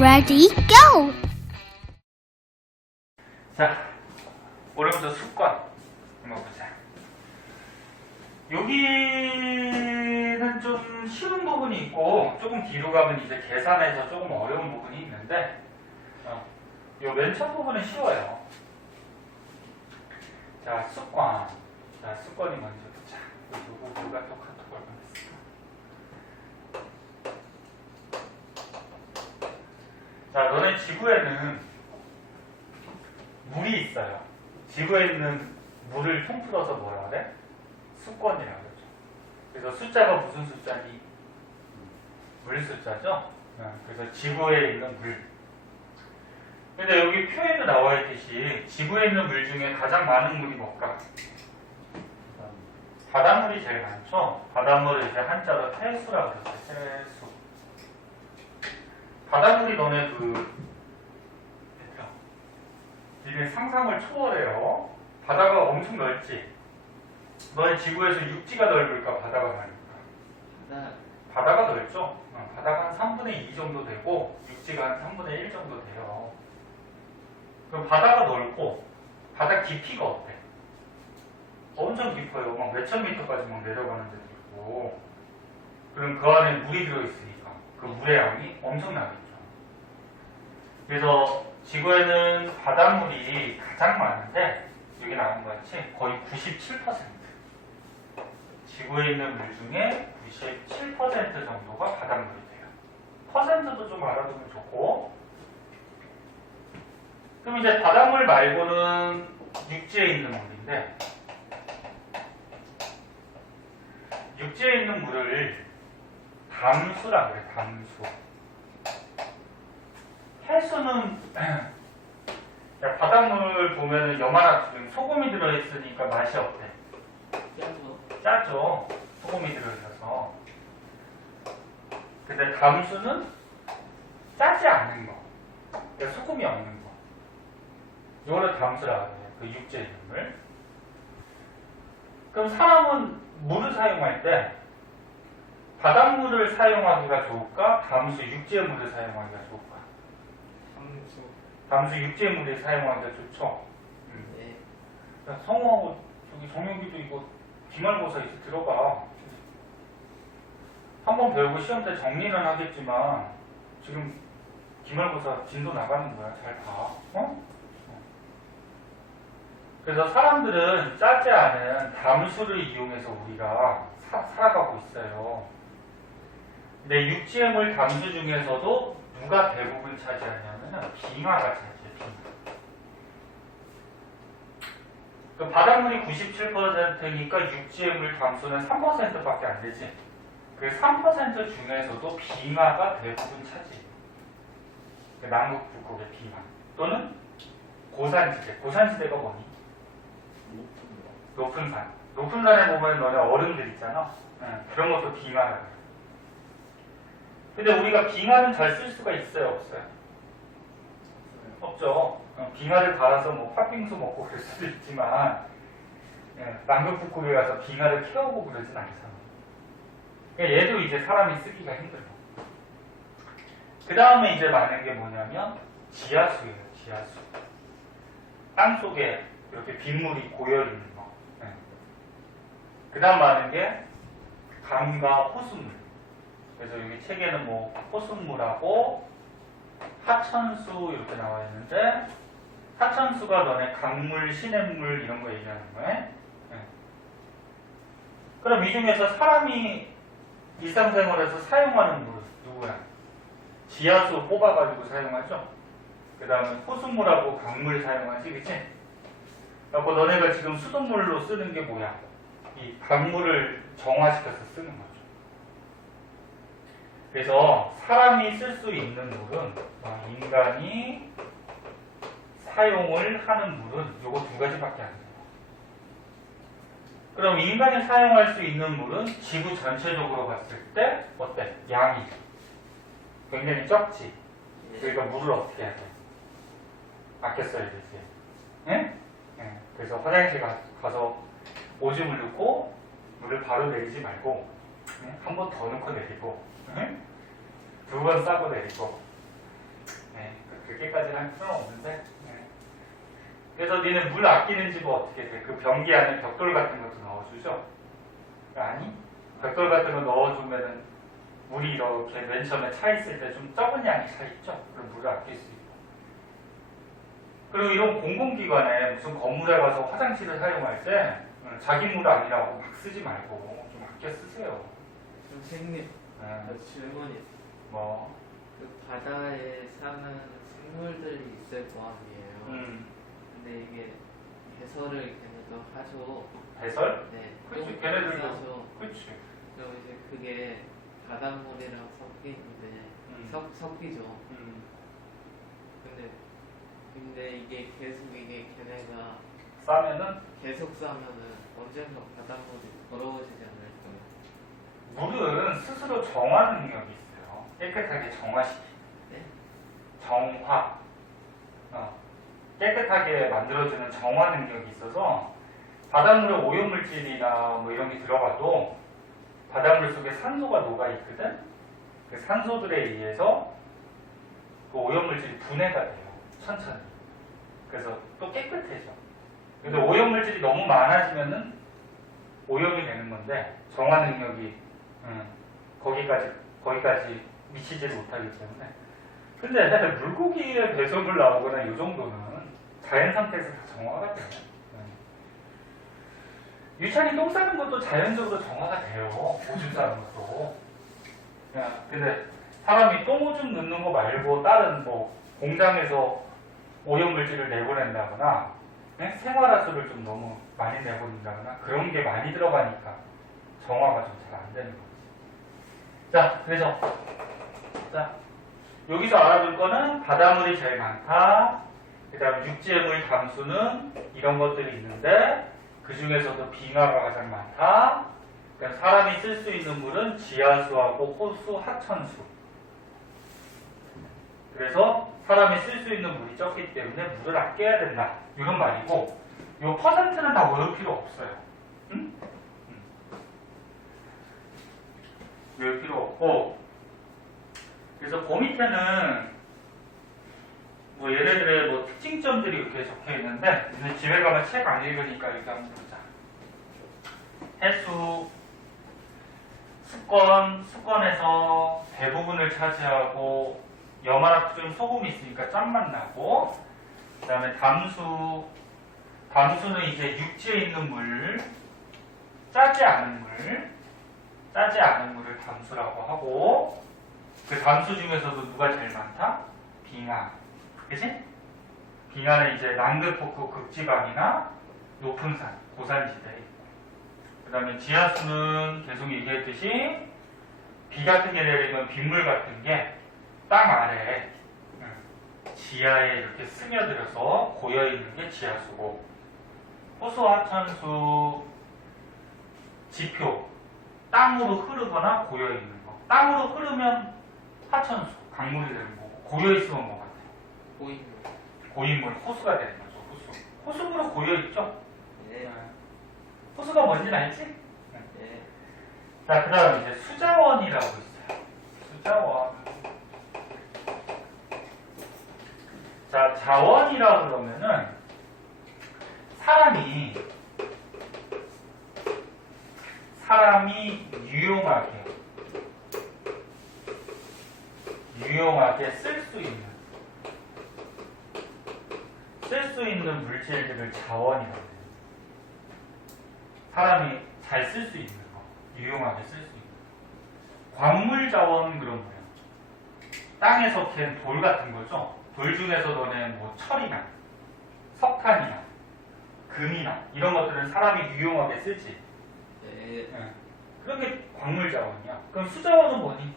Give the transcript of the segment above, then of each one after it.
Ready, go! 자, 오늘부터 습관 한번 보자. 여기는 좀 쉬운 부분이 있고 조금 뒤로 가면 이제 계산해서 조금 어려운 부분이 있는데 요 맨 첫 부분은 쉬워요. 자, 습관. 자, 습관이 먼저 보자. 누가 또 카톡을 보냈을까? 자, 너네 지구에는 물이 있어요. 지구에 있는 물을 통틀어서 뭐라 그래? 수권이라고 그러죠. 그래서 숫자가 무슨 숫자니? 물 숫자죠? 그래서 지구에 있는 물. 근데 여기 표에도 나와 있듯이 지구에 있는 물 중에 가장 많은 물이 뭘까? 바닷물이 제일 많죠? 바닷물을 이제 한자로 해수라고 그러죠. 해수. 바닷물이 너네 이게 상상을 초월해요. 바다가 엄청 넓지? 너희 지구에서 육지가 넓을까? 바다가 넓을까? 바다가 넓죠? 바다가 한 3분의 2 정도 되고 육지가 한 3분의 1 정도 돼요. 그럼 바다가 넓고 바다 깊이가 어때? 엄청 깊어요. 막 몇천 미터까지 막 내려가는 데도 있고. 그럼 그 안에 물이 들어있으니까 그 물의 양이 엄청나겠죠. 그래서 지구에는 바닷물이 가장 많은데 여기 나온 것 같이 거의 97%. 지구에 있는 물 중에 97% 정도가 바닷물이 돼요. 퍼센트도 좀 알아두면 좋고. 그럼 이제 바닷물 말고는 육지에 있는 물인데 육지에 있는 물을 담수라 그래. 담수. 해수는 바닷물 보면 염화나트륨 소금이 들어있으니까 맛이 어때? 짜죠. 소금이 들어있어서. 근데 담수는 짜지 않은 거. 그러니까 소금이 없는 거. 이거를 담수라고 해요. 그 육지에 있는 물. 그럼 사람은 물을 사용할 때 바닷물을 사용하기가 좋을까? 담수 육지의 물을 사용하기가 좋을까? 담수 육지의 물을 사용하기가 좋죠? 네. 성우하고 저기 정혁이도 이거 기말고사 이제 들어가. 한번 배우고 시험 때 정리는 하겠지만 지금 기말고사 진도 나가는 거야. 잘 봐. 그래서 사람들은 짜지 않은 담수를 이용해서 우리가 살아가고 있어요. 근데 육지의 물 담수 중에서도 누가 대부분 차지하냐면 빙하가 차지해요. 빙하. 그 바닷물이 97%니까 육지의 물 담수는 3%밖에 안 되지. 그 3% 중에서도 빙하가 대부분 차지해요. 그 남극 북극의 빙하 또는 고산지대. 고산지대가 뭐니? 높은 산. 높은 산에 보면 너네 얼음들 있잖아. 그런 것도 빙하라고 해요. 근데 우리가 빙하는 잘 쓸 수가 있어요, 없어요? 없죠. 빙하를 갈아서 뭐 팥빙수 먹고 그럴 수도 있지만 남극 북극에 가서 빙하를 키워보고 그러진 않잖아. 그러니까 얘도 이제 사람이 쓰기가 힘들어. 그 다음에 이제 많은 게 뭐냐면 지하수예요. 지하수. 땅 속에 이렇게 빗물이 고여있는 거. 그 다음 많은 게 강과 호수물. 그래서 여기 책에는 뭐 호수물하고 하천수 이렇게 나와 있는데 하천수가 너네 강물, 시냇물 이런 거 얘기하는 거예요. 그럼 이 중에서 사람이 일상생활에서 사용하는 물은 누구야? 지하수 뽑아가지고 사용하죠. 그 다음에 호수물하고 강물 사용하지, 그치? 그래서 너네가 지금 수돗물로 쓰는 게 뭐야? 이 강물을 정화시켜서 쓰는 거죠. 그래서 사람이 쓸 수 있는 물은 인간이 사용을 하는 물은 요거 두 가지밖에 안 돼요. 그럼 인간이 사용할 수 있는 물은 지구 전체적으로 봤을 때 어때? 양이 굉장히 적지. 그러니까 물을 어떻게 해야 돼? 아껴 써야 되지. 응? 그래서 화장실 가서 오줌을 넣고 물을 바로 내리지 말고 한 번 더 넣고 내리고 두 번 싸고 내리고 그렇게까지는 할 필요는 없는데. 네. 그래서 니는 물 아끼는 집은 어떻게 돼? 그 변기 안에 벽돌 같은 것도 넣어주죠? 아니? 벽돌 같은 거 넣어주면은 물이 이렇게 맨 처음에 차 있을 때 좀 적은 양이 차 있죠? 그럼 물을 아낄 수 있고. 그리고 이런 공공기관에 무슨 건물에 가서 화장실을 사용할 때 자기 물 아니라고 막 쓰지 말고 좀 아껴 쓰세요. 선생님, 저 질문이 뭐? 그 바다에 사는 생물들이 있을 거 아니에요. 근데 이게 배설을 걔네도 하죠. 배설? 네. 그렇지, 똥 걔네들도. 싸죠. 그렇지. 그럼 이제 그게 바닷물이랑 섞이는데 섞이죠. 근데 이게 계속 이게 걔네가 싸면은 계속 싸면은 언젠가 바닷물이 더러워지지 않을까요? 물은 스스로 정화 능력이 있어요. 깨끗하게 정화시키는. 네? 정화. 깨끗하게 만들어주는 정화 능력이 있어서 바닷물에 오염물질이나 뭐 이런 게 들어가도 바닷물 속에 산소가 녹아있거든? 그 산소들에 의해서 그 오염물질이 분해가 돼요. 천천히. 그래서 또 깨끗해져. 근데 오염물질이 너무 많아지면은 오염이 되는 건데 정화 능력이 거기까지 미치지 못하기 때문에. 근데 물고기의 배설물 나오거나 이 정도는 자연 상태에서 다 정화가 돼요. 유찬이 똥 싸는 것도 자연적으로 정화가 돼요. 오줌 싸는 것도. 근데 사람이 똥 오줌 넣는 거 말고 다른 뭐 공장에서 오염물질을 내보낸다거나 생활화수를 좀 너무 많이 내보낸다거나 그런 게 많이 들어가니까 정화가 좀 잘 안 되는 거지. 자, 그래서 여기서 알아둘 거는 바닷물이 제일 많다. 그 다음 육지의 물 담수는 이런 것들이 있는데 그 중에서도 빙하가 가장 많다. 그러니까 사람이 쓸 수 있는 물은 지하수하고 호수, 하천수. 그래서 사람이 쓸 수 있는 물이 적기 때문에 물을 아껴야 된다. 이런 말이고 이 퍼센트는 다 외울 필요 없어요. 응? 외울 필요 없고 그래서 그 밑에는 뭐 얘네들의 뭐 특징점들이 이렇게 적혀 있는데 근데 집에 가면 책 안 읽으니까 일단 한번 보자. 해수, 수건에서 대부분을 차지하고 염화락 좀 소금이 있으니까 짠맛 나고 그 다음에 담수는 이제 육지에 있는 물, 짜지 않은 물을 담수라고 하고 그 담수 중에서도 누가 제일 많다? 빙하. 그치? 빙하는 이제 남극 극지방이나 높은 산, 고산지대에 있고 그 다음에 지하수는 계속 얘기했듯이 비 같은 게 내리면 빗물 같은 게 땅 아래에 지하에 이렇게 스며들어서 고여있는 게 지하수고 호수, 하천수, 지표 땅으로 흐르거나 고여있는 거 땅으로 흐르면 하천수, 강물이 되는 거고 고여있으면 뭐 같아요? 고인물, 호수가 되는 거죠. 호수물은 고여있죠? 네. 호수가 뭔지는 알지? 네. 자, 그 다음 이제 수자원이라고 있어요. 수자원. 자, 자원이라고 그러면은 사람이 유용하게 쓸 수 있는 물질들을 자원이라고 해요. 사람이 잘 쓸 수 있는 거, 유용하게 쓸 수 있는 거. 광물 자원은 그런 거예요. 땅에서 캔 돌 같은 거죠. 돌 중에서 너네 뭐 철이나 석탄이나 금이나 이런 것들은 사람이 유용하게 쓰지. 네. 그런 게 광물 자원이야. 그럼 수자원은 뭐니?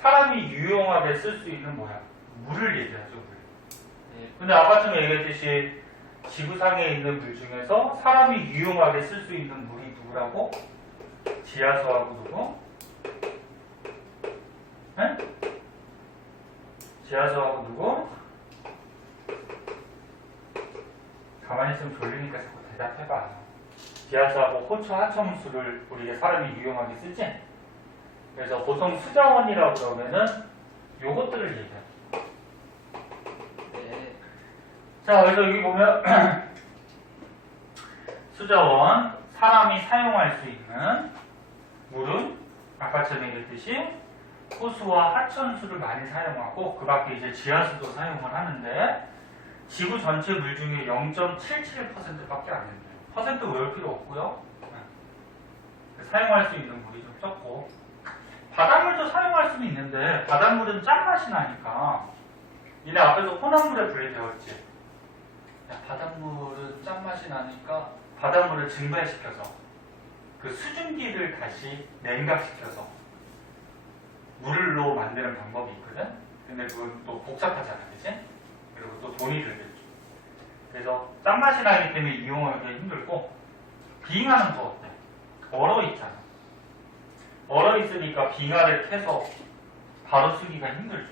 사람이 유용하게 쓸 수 있는 뭐야? 물을 얘기하죠. 물. 네. 근데 아까 전에 얘기했듯이 지구상에 있는 물 중에서 사람이 유용하게 쓸 수 있는 물이 누구라고? 지하수하고 누구? 네? 지하수하고 누구? 가만히 있으면 졸리니까 자꾸 대답해봐. 지하수하고 호수, 하천수를 우리가 사람이 유용하게 쓰지? 그래서 보통 수자원이라고 그러면은 요것들을 얘기해요. 네. 자, 그래서 여기 보면 수자원, 사람이 사용할 수 있는 물은 아까처럼 얘기했듯이 호수와 하천수를 많이 사용하고 그 밖에 이제 지하수도 사용을 하는데 지구 전체 물 중에 0.77%밖에 안 된대요. 퍼센트 외울 필요 없고요. 사용할 수 있는 물이 좀 적고 바닷물도 사용할 수는 있는데 바닷물은 짠맛이 나니까 니네 앞에서 혼합물에 분리되었지. 야, 바닷물은 짠맛이 나니까 바닷물을 증발시켜서 그 수증기를 다시 냉각시켜서 물로 만드는 방법이 있거든. 근데 그건 또 복잡하잖아, 그치? 그리고 또 돈이 들겠죠. 그래서 짠맛이 나기 때문에 이용하기 힘들고 빙하는 또 어때? 얼어 있잖아. 얼어 있으니까 빙하를 캐서 바로 쓰기가 힘들죠.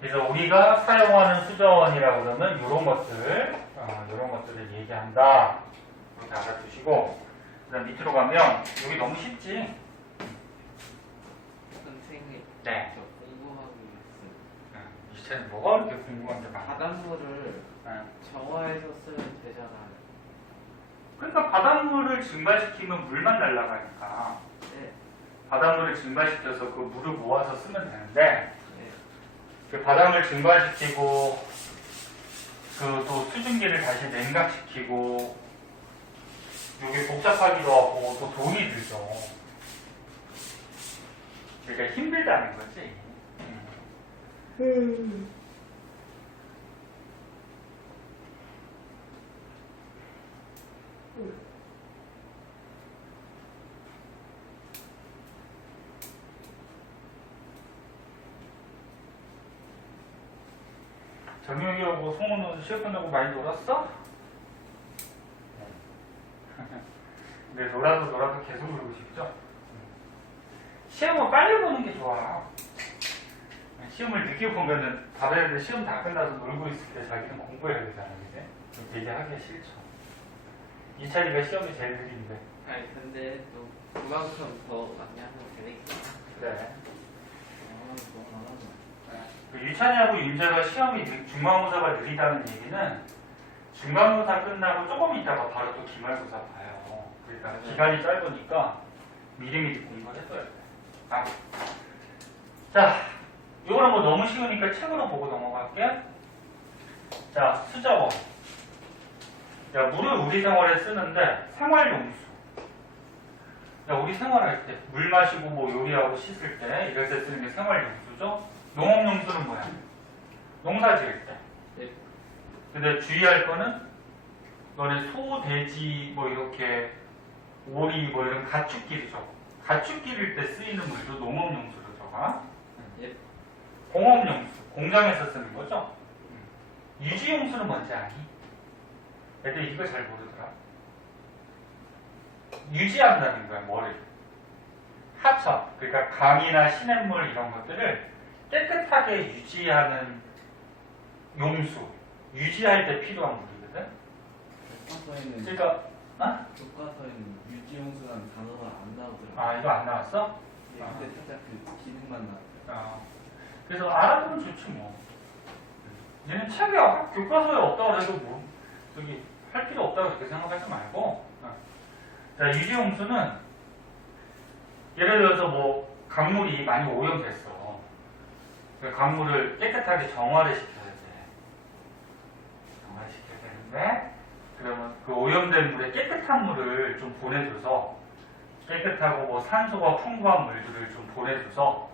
그래서 우리가 사용하는 수자원이라고 그러면 이런 것들을 얘기한다. 이렇게 알아두시고 그다음 밑으로 가면 여기 너무 쉽지? 선생님. 네. 저 궁금한 게 있어요. 이 시체는 뭐가 그렇게 궁금한 게 많아? 바닷물을 네. 정화해서 쓰면 되잖아요. 그러니까 바닷물을 증발시키면 물만 날아가니까 네. 바닷물을 증발시켜서 그 물을 모아서 쓰면 되는데 네. 그 바닷물 증발시키고 그 또 수증기를 다시 냉각시키고 이게 복잡하기도 하고 또 돈이 들죠. 그러니까 힘들다는 거지. 정영이하고 송은은 시험 끝나고 많이 놀았어? 근데 놀아도 계속 놀고 싶죠? 시험은 빨리 보는 게 좋아. 시험을 늦게 보면은 다른 애들 시험 다 끝나서 놀고 있을 때 자기는 공부해야 되잖아, 그지? 되게 하기 싫죠. 이찬이가 시험이 제일 느린데. 아니 근데 또 그만큼 더 많이 하면 되니까. 그래. 뭐 하나. 그 유찬이하고 윤재가 시험이 중간고사가 느리다는 얘기는 중간고사 끝나고 조금 있다가 바로 또 기말고사 봐요. 그러니까 기간이 짧으니까 미리미리 공부를 해둬야 돼. 아. 자, 이거는 뭐 너무 쉬우니까 책으로 보고 넘어갈게. 자, 수자원. 야, 물을 우리 생활에 쓰는데 생활용수. 야, 우리 생활할 때 물 마시고 뭐 요리하고 씻을 때 이럴 때 쓰는 게 생활용수죠. 농업용수는 뭐야? 농사 지을 때. 네. 근데 주의할 거는 너네 소, 돼지 뭐 이렇게 오리 뭐 이런 가축 기르죠. 가축 기를 때 쓰이는 물도 농업용수로 적어. 예. 공업용수, 공장에서 쓰는 거죠. 유지용수는 뭔지 아니? 애들 이거 잘 모르더라. 유지한다는 거야, 뭐를. 하천, 그러니까 강이나 시냇물 이런 것들을 깨끗하게 유지하는 용수, 유지할 때 필요한 물이거든. 교과서에는 그러니까, 어? 교과서에는 유지용수라는 단어가 안 나오더라고요. 아, 이거 안 나왔어? 예, 근데 살짝 그 기능만 나왔어요. 그래서 알아두면 좋지 뭐. 얘는 책에 교과서에 없다고 해도 뭐 저기 할 필요 없다고 그렇게 생각하지 말고. 자, 유지용수는 예를 들어서 뭐 강물이 많이 오염됐어. 그 강물을 깨끗하게 정화를 시켜야 돼. 정화를 시켜야 되는데 그러면 그 오염된 물에 깨끗한 물을 좀 보내줘서 깨끗하고 뭐 산소가 풍부한 물들을 좀 보내줘서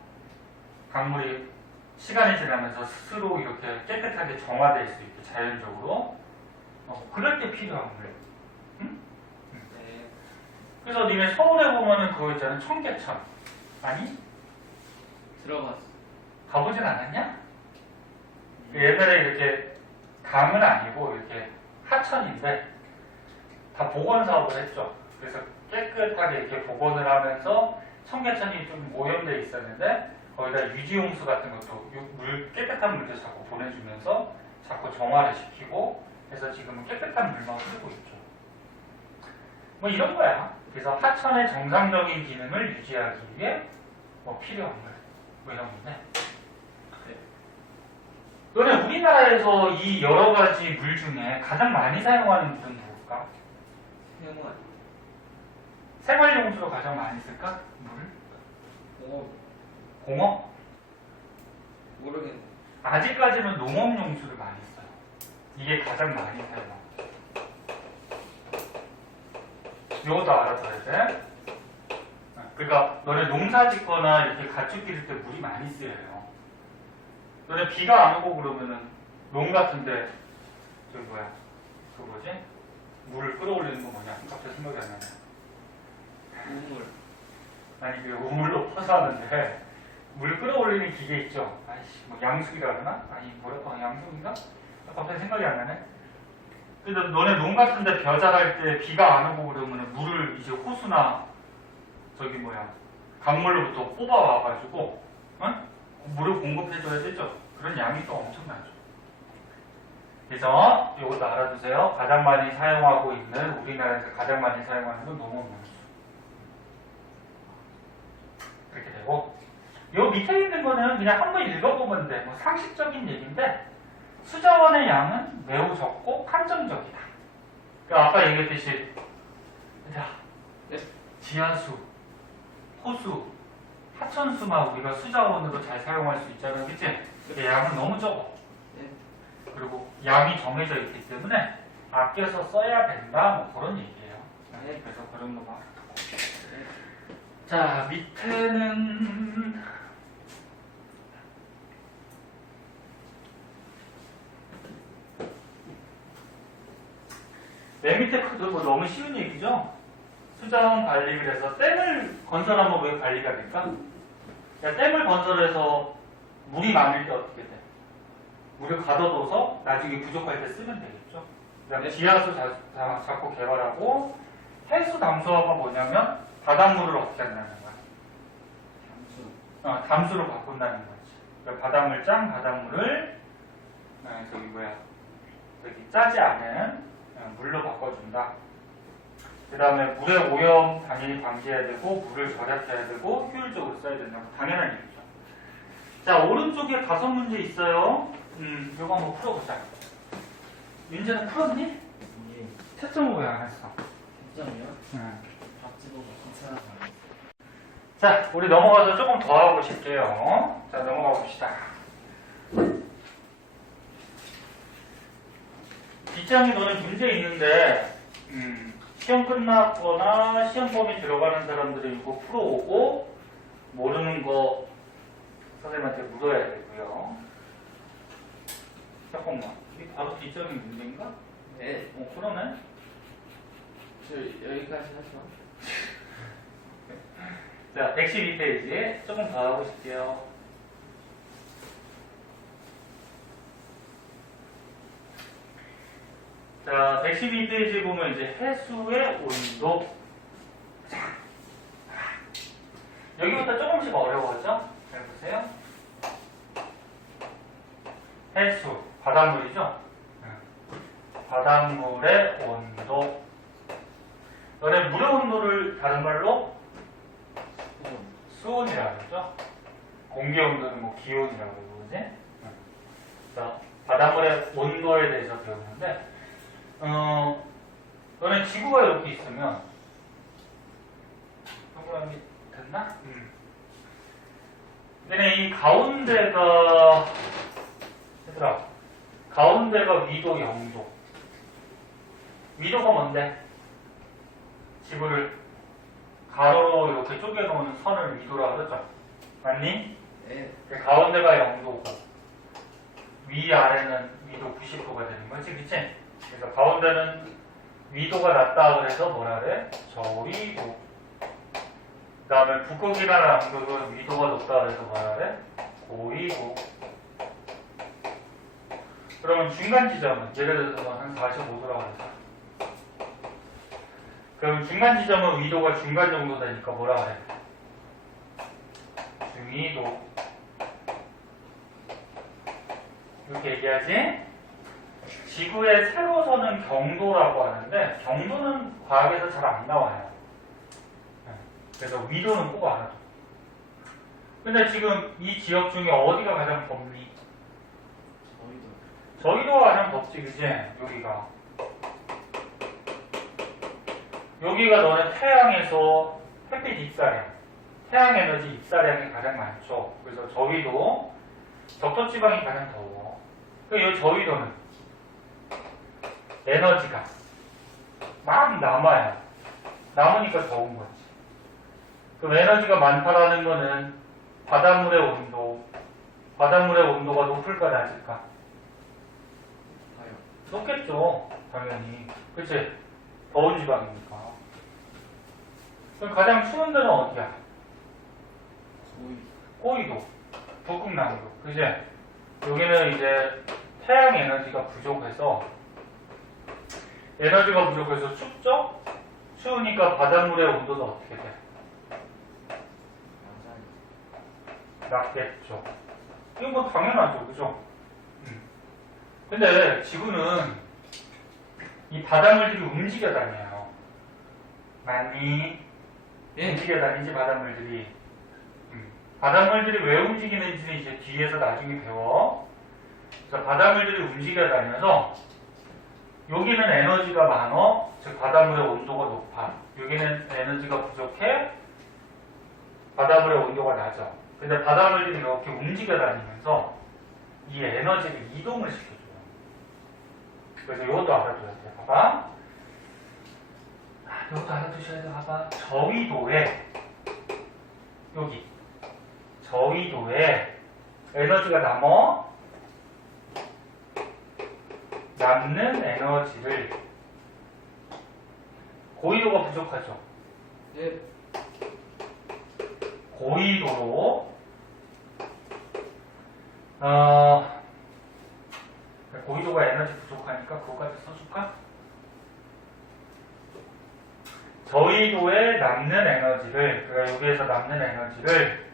강물이 시간이 지나면서 스스로 이렇게 깨끗하게 정화될 수 있게 자연적으로 그럴 때 필요한 물. 응? 네. 그래서 니네 서울에 보면은 그거 있잖아, 청계천. 아니? 들어봤어. 가보진 않았냐? 옛날에 이렇게 강은 아니고 이렇게 하천인데 다 복원 사업을 했죠. 그래서 깨끗하게 이렇게 복원을 하면서 청계천이 좀 오염돼 있었는데 거기다 유지용수 같은 것도 물 깨끗한 물도 자꾸 보내주면서 자꾸 정화를 시키고 해서 지금은 깨끗한 물만 흐르고 있죠. 뭐 이런 거야. 그래서 하천의 정상적인 기능을 유지하기 위해 뭐 필요한 물. 고형인데. 너네 우리나라에서 이 여러 가지 물 중에 가장 많이 사용하는 물은 누굴까? 생활. 생활용수로 가장 많이 쓸까? 물? 공업? 모르겠네. 아직까지는 농업용수를 많이 써요. 이게 가장 많이 사용하고. 이것도 알아둬야 돼. 그러니까 너네 농사 짓거나 이렇게 가축 기를 때 물이 많이 쓰여요. 너네 비가 안 오고 그러면은 농 같은데 저기 뭐야 그 뭐지? 물을 끌어올리는 거 뭐냐? 갑자기 생각이 안 나네. 우물. 아니 그 우물로 퍼서 하는데 물 끌어올리는 기계 있죠? 아이씨 뭐 양수기라 그러나? 아니 뭐랄까 양수기인가? 갑자기 생각이 안 나네. 근데 너네 농 같은데 벼자랄 때 비가 안 오고 그러면은 물을 이제 호수나 저기 뭐야 강물로부터 뽑아와가지고 응? 물을 공급해줘야 되죠. 그런 양이 또 엄청나죠. 그래서 이것도 알아두세요. 가장 많이 사용하고 있는 우리나라에서 가장 많이 사용하는 건 농업용수. 그렇게 되고 요 밑에 있는 거는 그냥 한번 읽어보면 돼. 뭐 상식적인 얘기인데 수자원의 양은 매우 적고 한정적이다. 그러니까 아까 얘기했듯이 지하수, 호수, 하천수만 우리가 수자원으로 잘 사용할 수 있잖아, 그치? 근데 양은 너무 적어. 그리고 양이 정해져 있기 때문에 아껴서 써야 된다, 뭐 그런 얘기예요. 그래서 그런 거만. 자, 밑에는 맨 밑에 그도 뭐 너무 쉬운 얘기죠? 수자원 관리를 해서 댐을 건설하면 왜 관리가 될까? 야, 댐을 건설해서 물이 많을 때 어떻게 돼? 물을 가둬둬서 나중에 부족할 때 쓰면 되겠죠? 그 다음에 지하수 자꾸 개발하고 해수 담수화가 뭐냐면 바닷물을 어떻게 한다는 거야? 잠수. 담수로 바꾼다는 거지. 그러니까 바닷물 짠 바닷물을 저기 짜지 않은 물로 바꿔준다. 그 다음에 물의 오염 당연히 방지해야 되고 물을 절약해야 되고 효율적으로 써야 된다고 당연한 얘기죠. 자, 오른쪽에 5문제 있어요. 이거 한번 풀어보자. 윤재는 풀었니? 예. 채점을 왜 안 했어? 점이요? 응. 박지보고 괜찮아서. 자, 우리 넘어가서 조금 더 하고 싶게요. 자, 넘어가 봅시다. 뒷장에 너는 문제 있는데, 시험 끝났거나 시험 범위 들어가는 사람들은 이거 풀어오고, 모르는 거 선생님한테 물어야 되고요. 잠깐만, 이게 바로 뒷장의 문제인가? 네. 그러네. 저 여기까지 하죠. 자, 112페이지 조금 더 하고 싶게요. 자, 112페이지 보면 이제 해수의 온도. 자, 여기부터 조금씩 어려워져. 잘 보세요. 해수, 바닷물이죠? 바닷물의 온도. 너네 물의 온도를 다른 말로 수온이라고 그러죠? 공기 온도는 뭐 기온이라고 그러지? 자, 바닷물의 온도에 대해서 배우는데, 너네 지구가 이렇게 있으면, 동그라미 됐나? 얘네 이 가운데가, 얘들아, 가운데가 위도 0도. 위도가 뭔데? 지구를 가로로 이렇게 쪼개놓은 선을 위도라 그러죠? 맞니? 네. 가운데가 0도고 위아래는 위도 90도가 되는 거지, 그치? 그래서 가운데는 위도가 낮다 그래서 뭐라 그래? 저위도. 그 다음에 북극이나 남극은 위도가 높다 그래서 뭐라 그래? 고위도. 그러면 중간 지점은 예를 들어서 한 45도라고 해서 그럼 중간 지점은 위도가 중간 정도 되니까 뭐라 그래? 중위도. 이렇게 얘기하지? 지구의 세로선은 경도라고 하는데 경도는 과학에서 잘 안 나와요. 그래서 위도는 꼭 알아줘. 근데 지금 이 지역 중에 어디가 가장 덥니? 저희도. 저기도가 가장 덥지, 그지? 여기가. 여기가 너는 태양에서 햇빛 입사량, 태양 에너지 입사량이 가장 많죠. 그래서 저위도, 적도지방이 가장 더워. 그러니까 이 저위도는 에너지가 막 남아요. 남으니까 더운 거지. 그럼 에너지가 많다라는 거는 바닷물의 온도가 높을까 낮을까? 봐요. 높겠죠, 당연히. 그치? 더운 지방이니까. 그럼 가장 추운 데는 어디야? 거의. 고위도, 북극남도. 그치? 여기는 이제 태양 에너지가 부족해서 춥죠? 추우니까 바닷물의 온도도 어떻게 돼? 맞아요. 낮겠죠. 이거 뭐 당연하죠, 그죠? 근데 지구는 이 바닷물들이 움직여 다녀요. 많이 예. 움직여 다니지, 바닷물들이. 바닷물들이 왜 움직이는지는 이제 뒤에서 나중에 배워. 그래서 바닷물들이 움직여 다녀서 여기는 에너지가 많어, 즉 바닷물의 온도가 높아. 여기는 에너지가 부족해, 바닷물의 온도가 낮아. 근데 바닷물들이 이렇게 움직여 다니면서 이 에너지를 이동을 시켜줘요. 그래서 이것도 알아둬야 돼. 봐봐. 이것도 알아두셔야 돼. 봐봐. 저위도에, 여기. 저위도에 에너지가 남는 에너지를, 고위도가 부족하죠. 네. 고위도로 고위도가 에너지 부족하니까 그거까지 써줄까? 저위도에 남는 에너지를, 그러니까 여기에서 남는 에너지를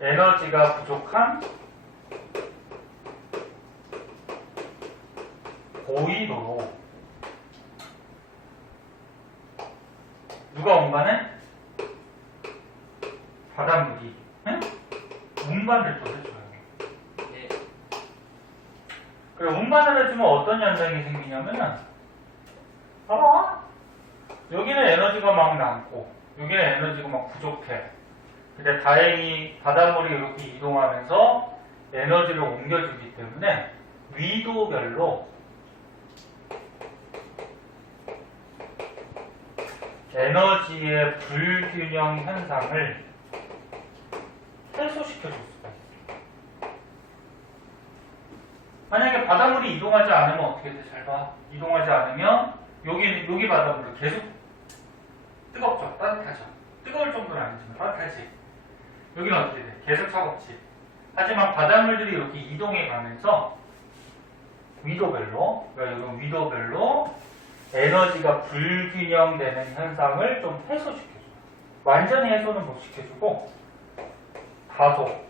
에너지가 부족한 고위도로 누가 운반해? 바닷물이, 응? 운반을 또 해줘요. 예. 그래, 운반을 해주면 어떤 현상이 생기냐면은, 봐봐. 여기는 에너지가 막 남고, 여기는 에너지가 막 부족해. 근데 다행히 바닷물이 이렇게 이동하면서 에너지를 옮겨주기 때문에 위도별로 에너지의 불균형 현상을 해소시켜줄 수가 있어요. 만약에 바닷물이 이동하지 않으면 어떻게 돼? 잘 봐. 이동하지 않으면 여기 바닷물은 계속 뜨겁죠? 따뜻하죠? 뜨거울 정도는 아니지만 따뜻하지? 여기는 어떻게 돼? 계속 차갑지? 하지만 바닷물들이 이렇게 이동해 가면서 위도별로, 그러니까 이건 위도별로 에너지가 불균형되는 현상을 좀 해소시켜줘요. 완전히 해소는 못 시켜주고 다소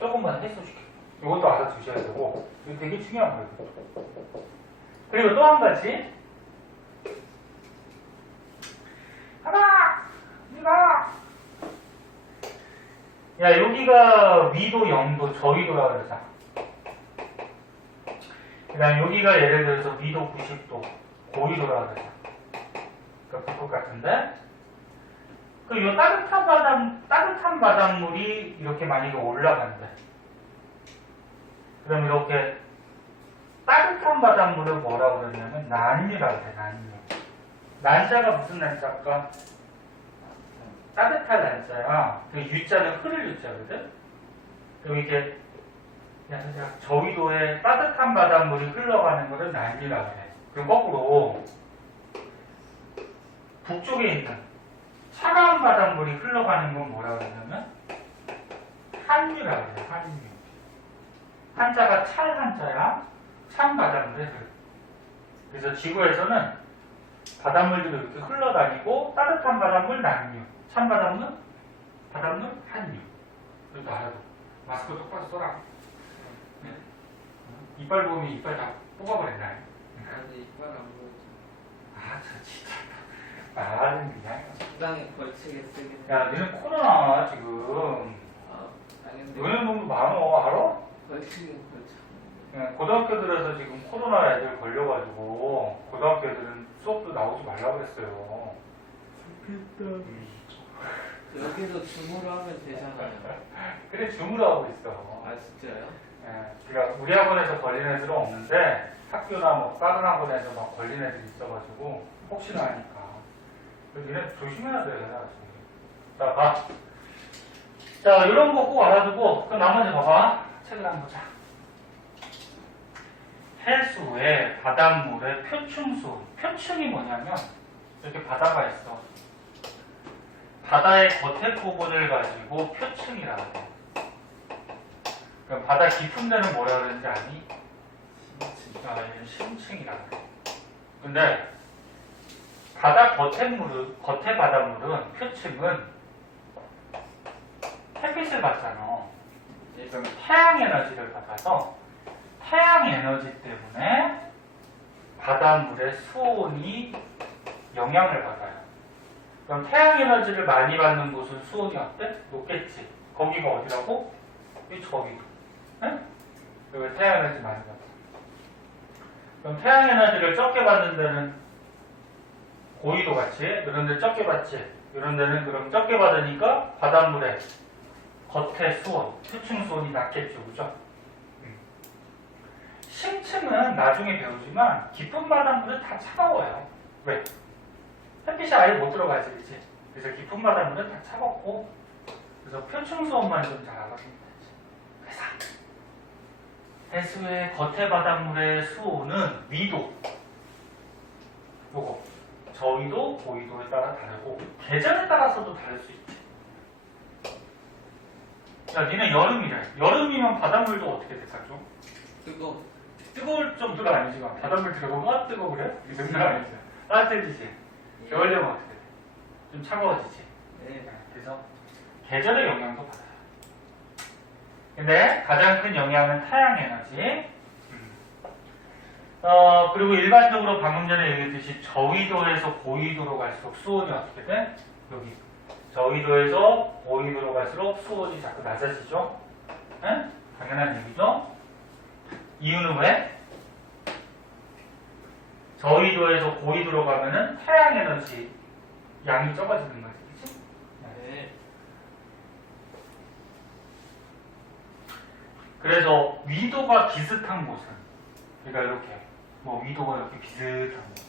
조금만 해소시켜줘요. 이것도 알아두셔야 되고, 이거 되게 중요한 거예요. 그리고 또 한 가지, 하나, 이거, 야, 여기가 위도 0도, 저위도라 그러자. 그 다음 여기가 예를 들어서 위도 90도, 고위도라 그러자. 그러니까 북극 같은데? 요 따뜻한 바닷물이 이렇게 만약에 올라간대. 그럼 이렇게 따뜻한 바닷물을 뭐라고 그러냐면 난유라고 해, 난유. 난자가 무슨 난자일까? 따뜻한 난자야. 그 유자는 흐를 유자거든? 그럼 이게 저위도에 따뜻한 바닷물이 흘러가는 것을 난유라고 해. 그럼 거꾸로 북쪽에 있는 차가운 바닷물이 흘러가는 건 뭐라고 그러냐면 한유라고 해요. 한유. 한자가 찰 한자야. 찬 바닷물에 흘러. 그래서 지구에서는 바닷물들이 이렇게 흘러다니고 따뜻한 바닷물 난유, 찬 바닷물 한유. 이것도 알아도. 마스크 똑바로 써라. 네. 이빨 보면 이빨 다 뽑아버린다. 아니 이빨 안 보이죠. 아, 저 진짜. 말은 그냥. 적당히 걸치게 쓰긴 야, 너는 코로나 지금. 아, 아닌데 너네 놈도 많어, 알아? 걸치긴 걸쳐. 고등학교들에서 지금 코로나 애들 걸려가지고 고등학교 애들은 수업도 나오지 말라고 그랬어요. 여기서 줌으로 하면 되잖아요. 그래 줌으로 하고 있어. 아 진짜요? 그러니까 우리 학원에서 걸린 애들은 없는데 학교나 뭐 다른 학원에서 막 걸린 애들이 있어가지고 혹시나 하니까. 니네 조심해야 돼. 자, 봐. 자, 이런 거 꼭 알아두고 그럼 나머지 봐봐. 책을 한번 보자. 해수의 바닷물의 표층수. 표층이 뭐냐면 이렇게 바다가 있어. 바다의 겉에 부분을 가지고 표층이라고 해. 그럼 바다 깊은 데는 뭐라 그러는지 아니? 얘는 심층이라고 해. 근데 바다 겉에 바닷물은 표층은 햇빛을 받잖아. 그럼 태양 에너지를 받아서 태양 에너지 때문에 바닷물의 수온이 영향을 받아요. 그럼 태양 에너지를 많이 받는 곳은 수온이 어때? 높겠지. 거기가 어디라고? 저기도. 네? 여기 태양 에너지 많이 받아. 그럼 태양 에너지를 적게 받는 데는 고緯도 같이, 이런 데 적게 받지. 이런 데는 그럼 적게 받으니까 바닷물의 겉의 수온, 표층 수온이 낮겠죠. 그죠? 심층은 나중에 배우지만 깊은 바닷물은 다 차가워요. 왜? 햇빛이 아예 못 들어가지, 그치? 그래서 깊은 바닷물은 다 차갑고, 그래서 표층 수온만 좀 잘 알아두면 되지. 그래서 해수의 겉의 바닷물의 수온은 위도, 요거 저위도, 고위도에 따라 다르고 계절에 따라서도 다를 수 있지. 야, 니네 여름이래. 여름이면 바닷물도 어떻게 될까 좀? 뜨거울 정도가 아니지만 바닷물 들어가면 뜨거워 그래? 이 정도가 아니지. 따뜻해지지. 겨울 되면 어떻게 돼? 좀 차가워지지. 네. 그래서 계절의 영향도 받아요. 근데 가장 큰 영향은 타양 에너지. 그리고 일반적으로 방금 전에 얘기했듯이 저위도에서 고위도로 갈수록 수온이 어떻게 돼? 여기. 저위도에서 고위도로 갈수록 수온이 자꾸 낮아지죠? 네? 당연한 얘기죠? 이유는 왜? 저위도에서 고위도로 가면은 태양 에너지 양이 적어지는 거지, 그치? 네. 그래서 위도가 비슷한 곳은, 그러니까 이렇게, 위도가 이렇게 비슷한 곳.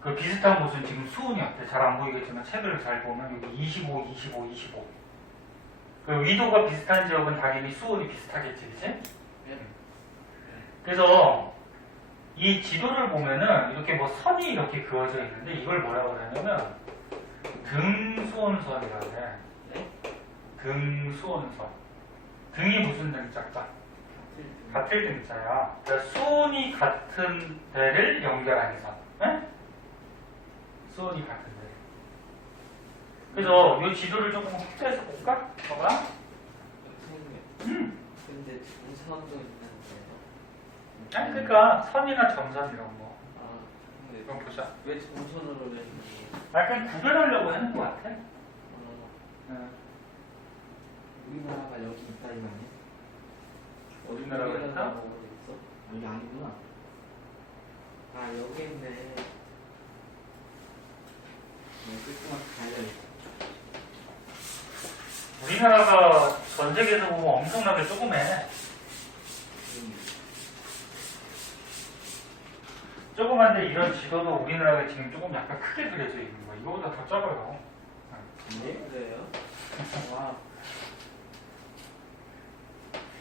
그 비슷한 곳은 지금 수온이 어때? 잘 안 보이겠지만 책을 잘 보면 여기 25, 25, 25. 그 위도가 비슷한 지역은 당연히 수온이 비슷하겠지, 그치? 네. 그래서 이 지도를 보면은 이렇게 선이 이렇게 그어져 있는데 이걸 뭐라고 그러냐면 등수온선이라고 해. 네? 등수온선. 등이 무슨 등자일까? 같은 등자야. 그러니까 수온이 같은 데를 연결하는 선. 네? 수온이 같은 데. 그래서 이 지도를 조금 확대해서 볼까? 봐봐. 선생님. 근데 정선도 있는데요. 아니 그러니까 선이나 점선 이런 거. 아, 근데 이건 보자. 왜 정선으로 내는 약간 구별하려고 하는 것 같아. 우리나라가 여기 있다 이 말이야? 우리나라가 있다? 어디 있어? 여기 아니구나. 아 여기 있네. 끌끔하게 달려있어. 우리나라가 전 세계에서 보면 엄청나게 조그매. 조그만데 이런 지도도 우리나라가 지금 조금 약간 크게 그려져 있는 거야. 이거보다 더 작아요. 네? 그래요? 와.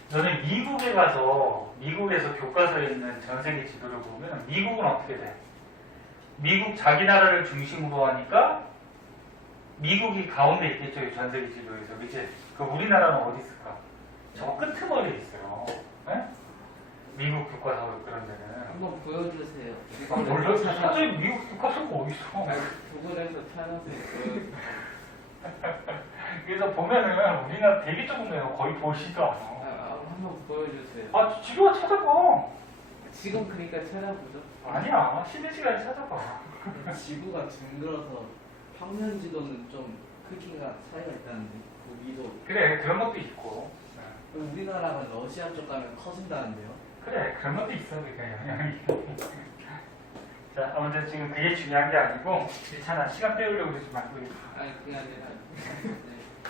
너는 미국에 가서 미국에서 교과서에 있는 전 세계 지도를 보면 미국은 어떻게 돼? 미국 자기 나라를 중심으로 하니까 미국이 가운데 있겠죠. 전 세계 지도에서. 그치? 그 우리나라는 어디 있을까? 저 끄트머리에 있어요. 네? 미국 교과서 그런 데는. 한번 보여주세요. 몰랐어. 갑자기 미국 교과서가 어딨어? 구글에서 찾아서 보여. 그래서 보면은 우리나라 되게 조그매요. 거의 보시지도 않아. 한번 보여주세요. 아, 지도가 찾아봐. 지금 그러니까 찾아보죠. 아니야. 쉬는 시간에 찾아봐. 지구가 둥글어서 평면 지도는 좀 크기가 차이가 있다는데 그 위도 그래, 그런 것도 있고. 그럼 우리나라가 러시아 쪽 가면 커진다는데요? 그래, 그런 것도 있어. 그러니까 영향이. 자, 아무튼 지금 그게 중요한 게 아니고, 괜찮아. 시간 때우려고 그러지 말고. 아니 그게 아니라 네.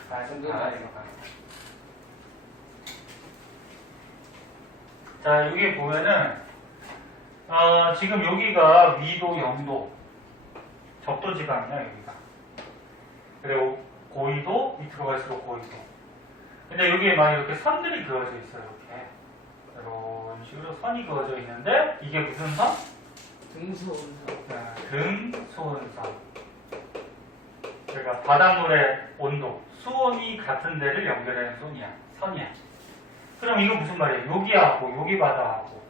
아, 좀 정도 봐, 이거 봐. 자, 여기 보면은, 지금 여기가 위도 0도, 적도 지방이야, 여기가. 그리고 고위도, 밑으로 갈수록 고위도. 근데 여기에 막 이렇게 선들이 그어져 있어요, 이렇게. 이런 식으로 선이 그어져 있는데, 이게 무슨 선? 등소운선. 등수온선. 그러니까 바닷물의 온도, 수온이 같은 데를 연결하는 선이야. 그럼 이거 무슨 말이에요? 여기하고 여기 바다하고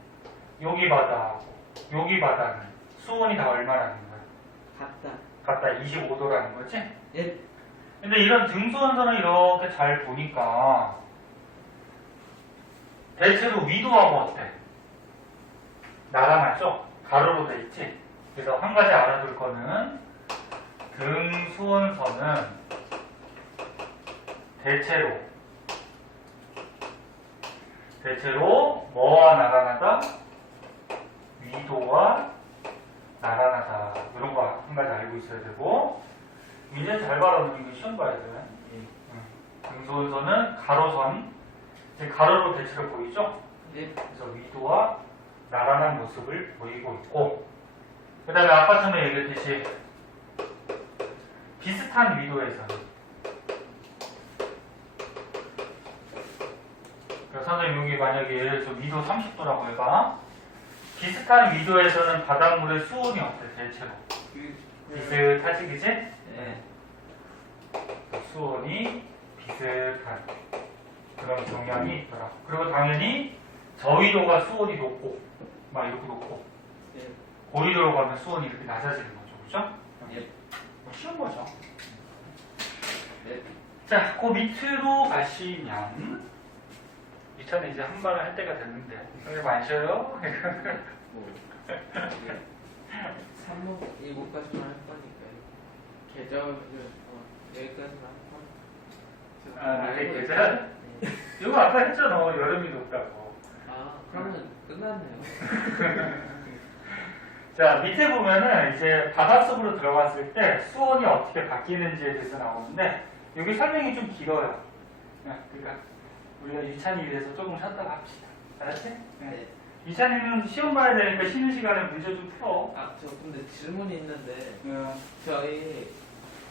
여기 바다하고 여기 바다는 수온이 다 얼마라는 거야? 같다 25도라는 거지? 예. 근데 이런 등수원선을 이렇게 잘 보니까 대체로 위도하고 어때? 나란하죠? 가로로 돼 있지? 그래서 한 가지 알아둘 거는 등수원선은 대체로 뭐와 나란하다? 위도와 나란하다. 이런 거 한 가지 알고 있어야 되고, 문제 잘 봐라면 이거 시험 봐야 돼. 등수원선은 가로선, 이제 가로로 대체로 보이죠? 네. 그래서 위도와 나란한 모습을 보이고 있고, 그 다음에 아까 전에 얘기했듯이 비슷한 위도에서는 선생님 여기 만약에 예를 들어서 위도 30도라고 해봐. 비슷한 위도에서는 바닷물의 수온이 어때? 대체로 비슷하지, 그치? 네. 수온이 비슷한 그런 경향이 있더라. 그리고 당연히 저위도가 수온이 높고 막 이렇게 높고 네. 고위도로 가면 수온이 이렇게 낮아지는 거죠, 그렇죠? 예. 쉬운 거죠. 네. 자, 그 밑으로 가시면 이차는 이제 한 발을 할 때가 됐는데 선생님 안 쉬어요? 뭐 이게 3목 7까지만 할 거니까요. 계절을 여기까지만 할 거. 아, 네, 계절? 네. 이거 아까 했잖아. 여름이 높다고. 아 그러면 끝났네요. 자, 밑에 보면은 이제 바닷속으로 들어갔을 때 수온이 어떻게 바뀌는지에 대해서 나오는데 여기 설명이 좀 길어요. 그러니까 우리가 유찬이 위해서 조금 쉬었다가 합시다. 알았지? 네. 유찬이는 시험 봐야 되니까 쉬는 시간에 문제 좀 풀어. 아 저 근데 질문이 있는데 저희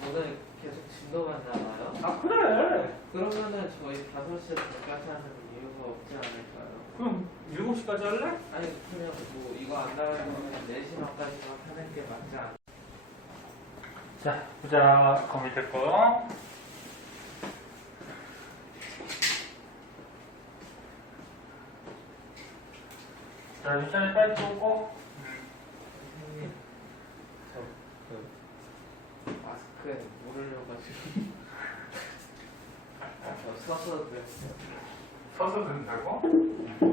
오늘 계속 진도만 나와요? 아, 그래. 그러면은 저희 5시에 전까지 하는 이유가 없지 않을까요? 그럼 7시까지 할래? 아니 그냥 뭐 이거 안 나가면 4시 반까지만 하는 게 맞지 않을까요? 자, 보자. 그 밑에 거. 자, 유찬이 빨리 보고. 선생님 저 마스크에 물을 넣어가지고 저 서서 그랬어요. 서서 듣는다고?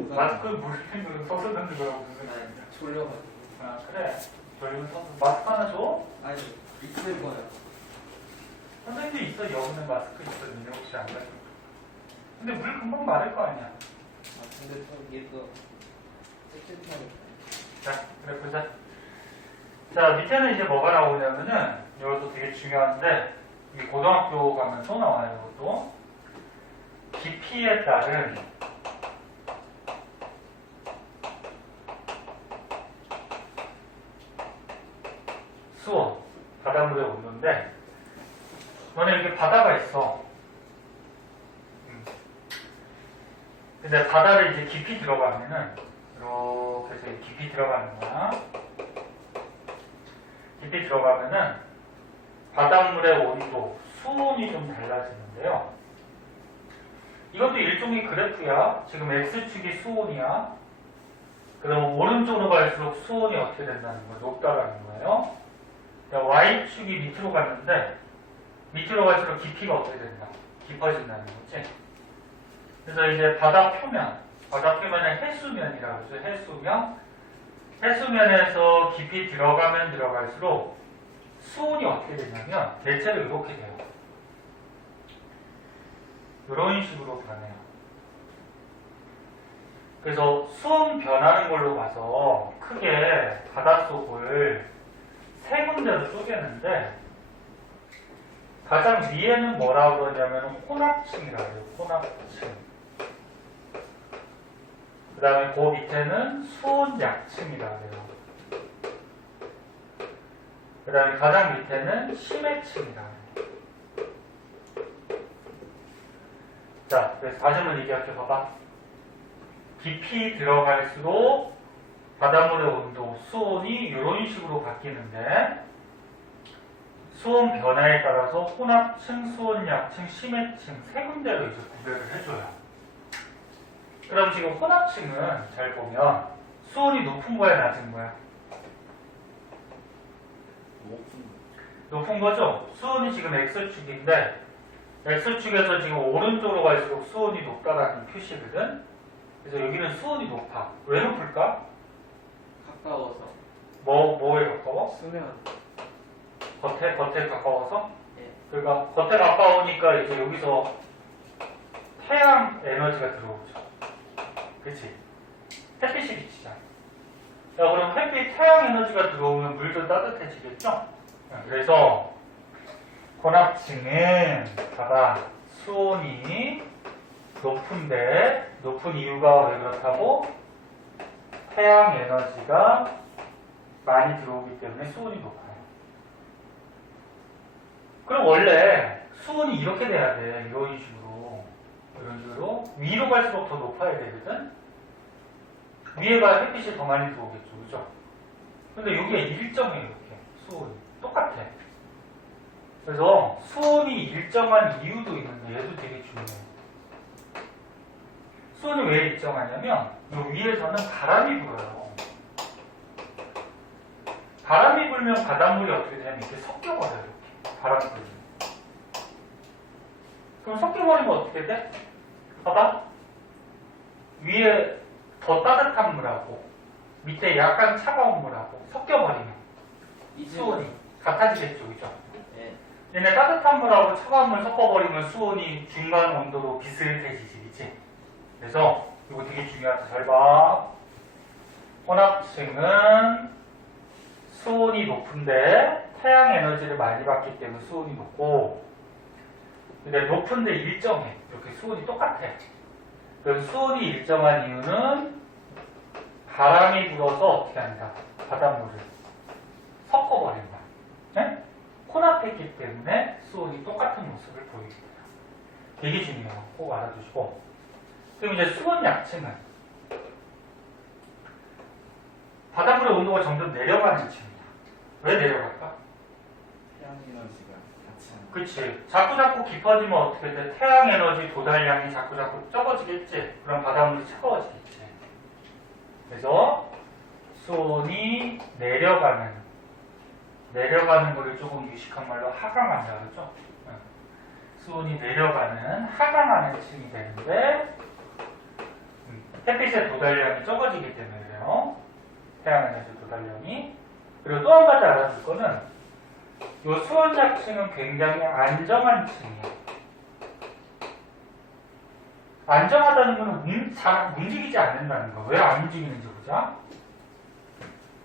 마스크 물을 탱고 서서 듣는 거라고 무슨 아니 소리야? 졸려가지고. 아, 그래. 저희는 서서 마스크 하나 줘? 아니 있을 거예요. 선생님도 있어. 여기는 마스크 있어. 니네 혹시 안 가지고. 근데 물 금방 마를 거 아니야. 아 근데 저기 또 찝찝하니까. 자, 그래 보자. 자, 밑에는 이제 뭐가 나오냐면은 이것도 되게 중요한데 이 고등학교 가면 또 나와요. 이것도 깊이에 따른 수온, 바닷물의 온도인데 너네 이게 바다가 있어. 근데 바다를 이제 깊이 들어가면은 이렇게 해서 깊이 들어가는 거야. 깊이 들어가면은 바닷물의 온도, 수온이 좀 달라지는데요. 이것도 일종의 그래프야. 지금 X축이 수온이야. 그럼 오른쪽으로 갈수록 수온이 어떻게 된다는 거야? 높다라는 거예요. Y축이 밑으로 갔는데 밑으로 갈수록 깊이가 어떻게 된다? 깊어진다는 거지. 그래서 이제 바다 표면의 해수면이라고 하죠. 해수면. 해수면에서 깊이 들어가면 들어갈수록 수온이 어떻게 되냐면 대체로 이렇게 돼요. 이런 식으로 변해요. 그래서 수온 변하는 걸로 봐서 크게 바닷속을 세 군데로 쪼개는데 가장 위에는 뭐라고 그러냐면 혼합층이라고 해요. 혼합층. 그 다음에 그 밑에는 수온약층이라고 해요. 그 다음에 가장 밑에는 심해층이라고 해요. 자, 그래서 다시 한번 얘기할게요. 봐봐. 깊이 들어갈수록 바닷물의 온도, 수온이 이런 식으로 바뀌는데 수온 변화에 따라서 혼합층, 수온약층, 심해층 세 군데로 이제 구별을 해줘요. 그럼 지금 혼합층은 잘 보면 수온이 높은 거야, 낮은 거야? 높은 거죠? 수온이 지금 X축인데 X축에서 지금 오른쪽으로 갈수록 수온이 높다라는 표시거든? 그래서 여기는 수온이 높아. 왜 높을까? 가까워서. 뭐에 가까워? 수면. 겉에 가까워서? 예. 그러니까 겉에 가까우니까 이제 여기서 태양 에너지가 들어오죠. 그치? 햇빛이 비치잖아. 자, 그럼 햇빛, 태양 에너지가 들어오면 물도 따뜻해지겠죠? 그래서 혼합층은 봐봐, 수온이 높은데 높은 이유가 왜 그렇다고? 태양 에너지가 많이 들어오기 때문에 수온이 높아요. 그럼 원래 수온이 이렇게 돼야 돼. 이런 식으로 위로 갈수록 더 높아야 되거든. 위에가 햇빛이 더 많이 들어오겠죠, 그죠? 근데 여기가 일정해. 이렇게 수온이 똑같아. 그래서 수온이 일정한 이유도 있는데 얘도 되게 중요해. 수온이 왜 일정하냐면 이 위에서는 바람이 불어요. 바람이 불면 바닷물이 어떻게 되냐면 이렇게 섞여버려요. 이렇게 바람이 불면. 그럼 섞여버리면 어떻게 돼? 봐봐. 위에 더 따뜻한 물하고 밑에 약간 차가운 물하고 섞여버리면 수온이 같아지겠죠, 그죠? 네. 얘네 따뜻한 물하고 차가운 물 섞어버리면 수온이 중간 온도로 비슷해지지, 그치? 그래서 이거 되게 중요하다. 잘 봐. 혼합층은 수온이 높은데 태양 에너지를 많이 받기 때문에 수온이 높고, 근데 높은데 일정해. 이렇게 수온이 똑같아. 그래서 수온이 일정한 이유는 바람이 불어서 어떻게 한다? 바닷물을 섞어버린다. 네? 혼합했기 때문에 수온이 똑같은 모습을 보입니다. 되게 중요해요. 꼭 알아두시고. 그럼 이제 수온 약층은 바닷물의 온도가 점점 내려가는 층이다. 왜 내려갈까? 태양 에너지가 같이 하는. 그치. 자꾸자꾸 깊어지면 어떻게 돼? 태양 에너지 도달량이 자꾸자꾸 적어지겠지. 그럼 바닷물이 차가워지겠지. 그래서 수온이 내려가는 거를 조금 유식한 말로 하강한다 그러죠. 수온이 내려가는 하강하는 층이 되는데 햇빛의 도달량이 적어지기 때문에 그래요. 태양 에너지 도달량이. 그리고 또 한 가지 알아둘 거는 이 수온약층은 굉장히 안정한 층이에요. 안정하다는 거는 잘 움직이지 않는다는 거. 왜 안 움직이는지 보자.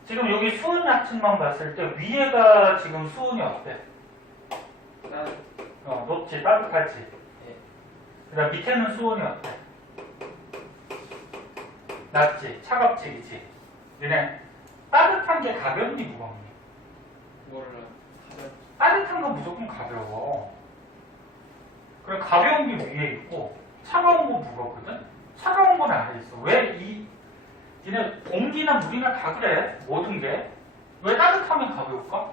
지금 여기 수온약층만 봤을 때 위에가 지금 수온이 어때? 높지, 따뜻하지. 예. 그 다음 밑에는 수온이 어때? 낮지, 차갑지, 그치? 얘네 따뜻한 게 가볍니, 무겁니? 몰라. 따뜻한 건 무조건 가벼워. 그럼 가벼운 게 위에 있고 차가운 건 무겁거든? 차가운 건 아래 있어. 왜 얘네 공기나 물이나 다 그래. 모든 게. 왜 따뜻하면 가벼울까?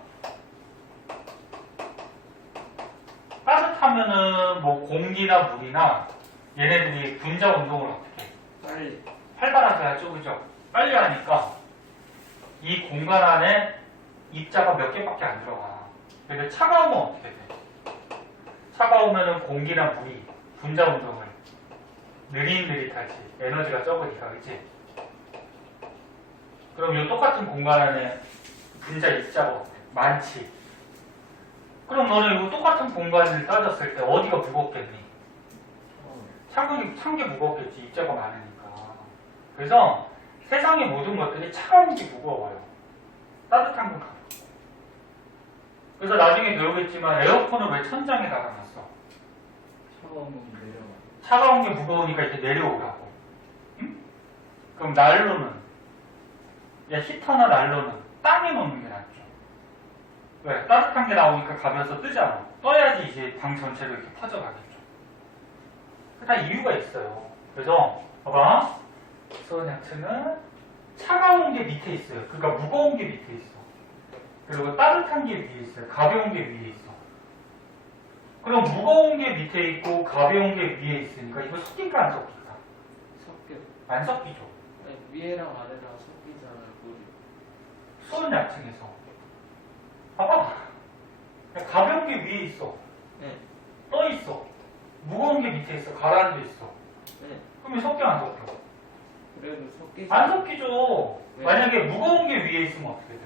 따뜻하면은 뭐 공기나 물이나 얘네들이 분자 운동을 어떻게 해? 빨리. 활발하게 하죠, 그죠? 빨리 하니까 이 공간 안에 입자가 몇 개밖에 안 들어가. 근데 차가우면 어떻게 돼? 차가우면은 공기나 물이 분자 운동을 느릿느릿하지. 에너지가 적으니까, 그치? 그럼 이 똑같은 공간 안에 분자 있자고 많지. 그럼 너는 이 똑같은 공간을 따졌을 때 어디가 무겁겠니? 찬게 무겁겠지. 입자가 많으니까. 그래서 세상의 모든 것들이 차가운 게 무거워요. 따뜻한 건 가볍고. 그래서 나중에 배우겠지만 에어컨을 왜 천장에 달아놨어? 차가운 건 내려가. 차가운 게 무거우니까 이렇게 내려오라고. 응? 그럼 난로는? 야, 히터나 난로는 땅에 놓는 게 낫죠. 왜? 따뜻한 게 나오니까 가면서 뜨잖아. 떠야지 이제 방 전체로 이렇게 퍼져가겠죠. 다 이유가 있어요. 그래서 봐봐. 수온약층은 차가운 게 밑에 있어요. 그러니까 무거운 게 밑에 있어. 그리고 따뜻한 게 위에 있어요. 가벼운 게 위에 있어. 그럼 무거운 게 밑에 있고 가벼운 게 위에 있으니까 이거 섞일까 안 섞일까? 섞여. 안 섞이죠. 아니, 위에랑 아래랑 섞이잖아요, 물이. 수온약층에서 봐봐. 가벼운 게 위에 있어. 네. 떠 있어. 무거운 게 밑에 있어. 가라앉아 있어. 네. 그럼 섞여 안 섞여? 그래도 섞이지. 안 섞이죠. 네. 만약에 무거운 게 위에 있으면 어떻게 돼?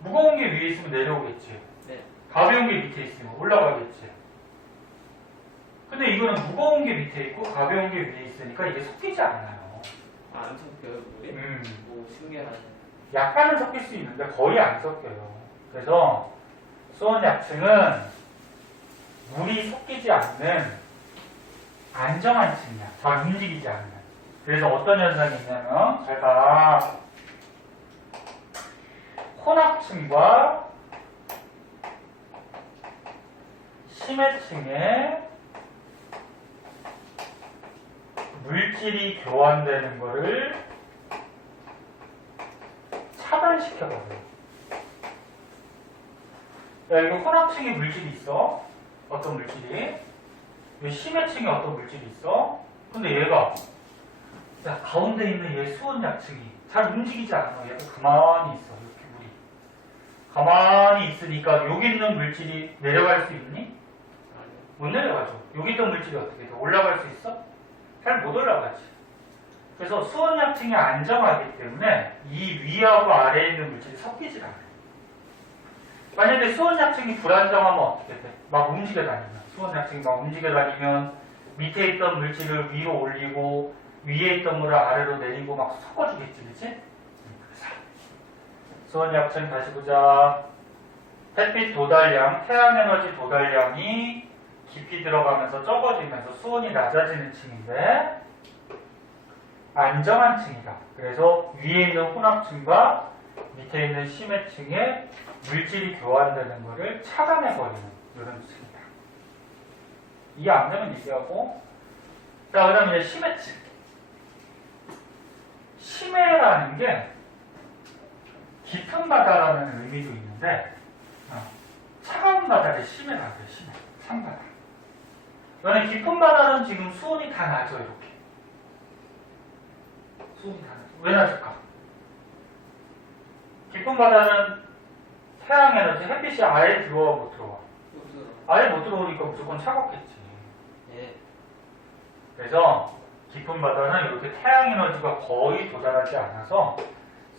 무거운 게 위에 있으면 내려오겠지. 네. 가벼운 게 밑에 있으면 올라가겠지. 근데 이거는 무거운 게 밑에 있고 가벼운 게 위에 있으니까 이게 섞이지 않아요. 아, 안 섞여요, 물이? 뭐 신기하네. 약간은 섞일 수 있는데 거의 안 섞여요. 그래서 수온약층은 물이 섞이지 않는 안정한 층이야. 잘 움직이지 않는. 그래서 어떤 현상이 있냐면 잘 봐. 혼합층과 심해층에 물질이 교환되는 거를 차단시켜버려요. 야, 이거 혼합층에 물질이 있어. 어떤 물질이? 이 심해층에 어떤 물질이 있어. 근데 얘가 야, 가운데 있는 얘 수온약층이 잘 움직이지 않아. 얘가 가만히 있어. 이렇게 물이. 가만히 있으니까 여기 있는 물질이 내려갈 수 있니? 아니요. 못 내려가죠. 여기 있던 물질이 어떻게 돼? 올라갈 수 있어? 잘 못 올라가지. 그래서 수온약층이 안정하기 때문에 이 위하고 아래에 있는 물질이 섞이질 않아요. 만약에 수온약층이 불안정하면 어떻게 돼? 막 움직여 다니면. 수온약층이 막 움직여 다니면 밑에 있던 물질을 위로 올리고 위에 있던 물을 아래로 내리고 막 섞어주겠지, 그치? 수온약층 다시 보자. 햇빛 도달량, 태양에너지 도달량이 깊이 들어가면서 적어지면서 수온이 낮아지는 층인데 안정한 층이다. 그래서 위에 있는 혼합층과 밑에 있는 심해층에 물질이 교환되는 것을 차단해버리는 이런 층이다. 이해 안 되면 얘기하고. 자, 그 다음에 이제 심해층. 심해라는 게 깊은 바다라는 의미도 있는데 차가운 바다를 심해라고 해요. 심해. 산바다. 왜냐면 깊은 바다는 지금 수온이 다 낮아 이렇게. 수온이 다 낮아. 왜 낮을까? 깊은 바다는 태양 에너지, 햇빛이 아예 들어와 못 들어와? 아예 못 들어오니까 무조건 차갑겠지. 예. 그래서 깊은 바다는 이렇게 태양 에너지가 거의 도달하지 않아서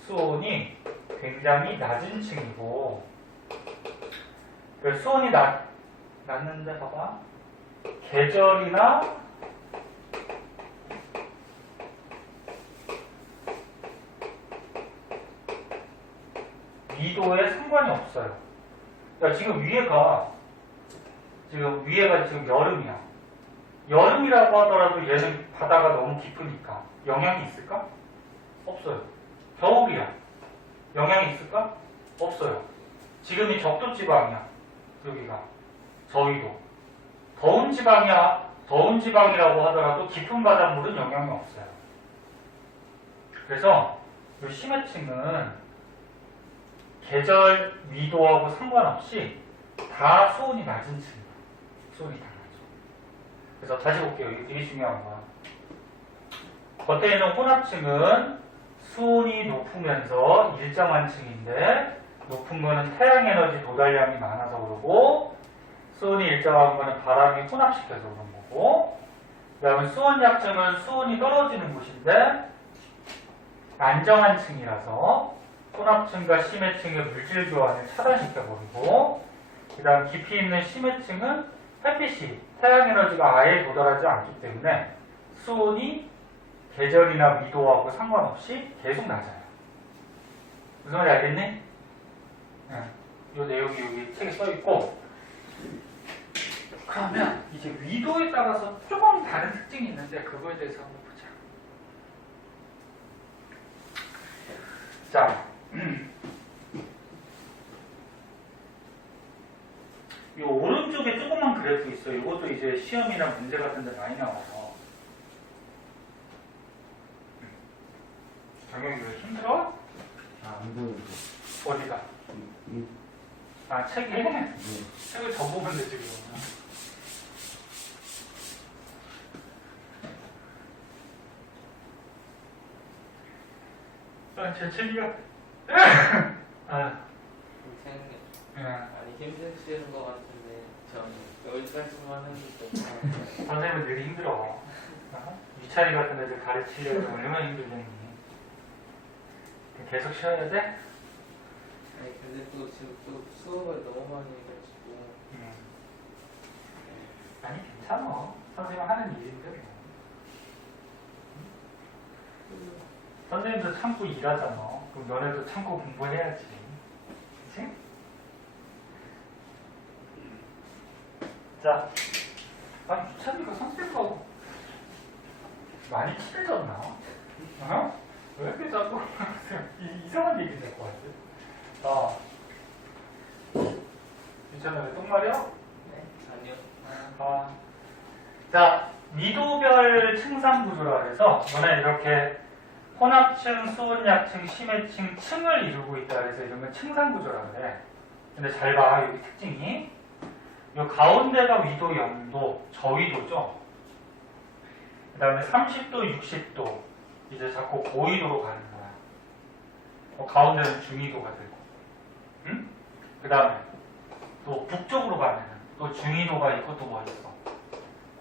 수온이 굉장히 낮은 층이고, 수온이 낮는데 봐봐. 계절이나 위도에 상관이 없어요. 야, 지금 위에가 지금 여름이야. 여름이라고 하더라도 얘는 바다가 너무 깊으니까 영향이 있을까? 없어요. 겨울이야. 영향이 있을까? 없어요. 지금이 적도지방이야. 여기가 저희도 더운 지방이야. 더운 지방이라고 하더라도 깊은 바닷물은 영향이 없어요. 그래서 이 심해층은 계절 위도하고 상관없이 다 수온이 낮은 층이에요. 수온이 다 낮죠. 그래서 다시 볼게요. 이게 되게 중요한 거야. 겉에 있는 혼합층은 수온이 높으면서 일정한 층인데, 높은 거는 태양 에너지 도달량이 많아서 그러고, 수온이 일정한 거는 바람이 혼합시켜서 그런 거고, 그 다음에 수온약층은 수온이 떨어지는 곳인데 안정한 층이라서 혼합층과 심해층의 물질 교환을 차단시켜버리고, 그 다음 깊이 있는 심해층은 햇빛이 태양 에너지가 아예 도달하지 않기 때문에 수온이 계절이나 위도하고 상관없이 계속 낮아요. 무슨 말인지 알겠니? 이 내용이 여기 책에 써있고, 그러면 이제 위도에 따라서 조금 다른 특징이 있는데 그거에 대해서 한번 보자. 자, 이 오른쪽에 조그만 그래프 있어요. 이것도 이제 시험이나 문제 같은 데 많이 나와서. 정영이 왜 힘들어? 안 보이는데. 어디가? 아, 책에? 책을 접으면 되지, 그러면. 아, 제 책이가. 아, 아니 힘드시는 것 같은데 전 여기까지만 했는데 선생님은 늘 힘들어. 유치아리 같은 애들 가르치려면 얼마나 힘들겠니? 계속 쉬어야 돼? 아니 근데 또 지금 또 수업을 너무 많이 해가지고 아니, 괜찮아. 선생님 하는 일인데 뭐. 선생님도 참고 일하잖아. 그럼 너네도 참고 공부해야지. 그치? 자, 아니, 유찬이가 선생님하고 많이 친해졌나? 어? 왜 이렇게 자꾸 이상한 얘기 자꾸 하지? 유찬아 왜 똥말이야? 네? 아니요. 자, 위도별 층상 구조라 해서 너네 이렇게 혼합층, 수온약층, 심해층, 층을 이루고 있다 그래서 이런 건 층상 구조라 그래. 근데 잘 봐, 여기 특징이. 요 가운데가 위도 0도, 저위도죠. 그 다음에 30도, 60도, 이제 자꾸 고위도로 가는 거야. 가운데는 중위도가 되고. 응? 그 다음에 또 북쪽으로 가면 또 중위도가 있고 또 뭐 있어?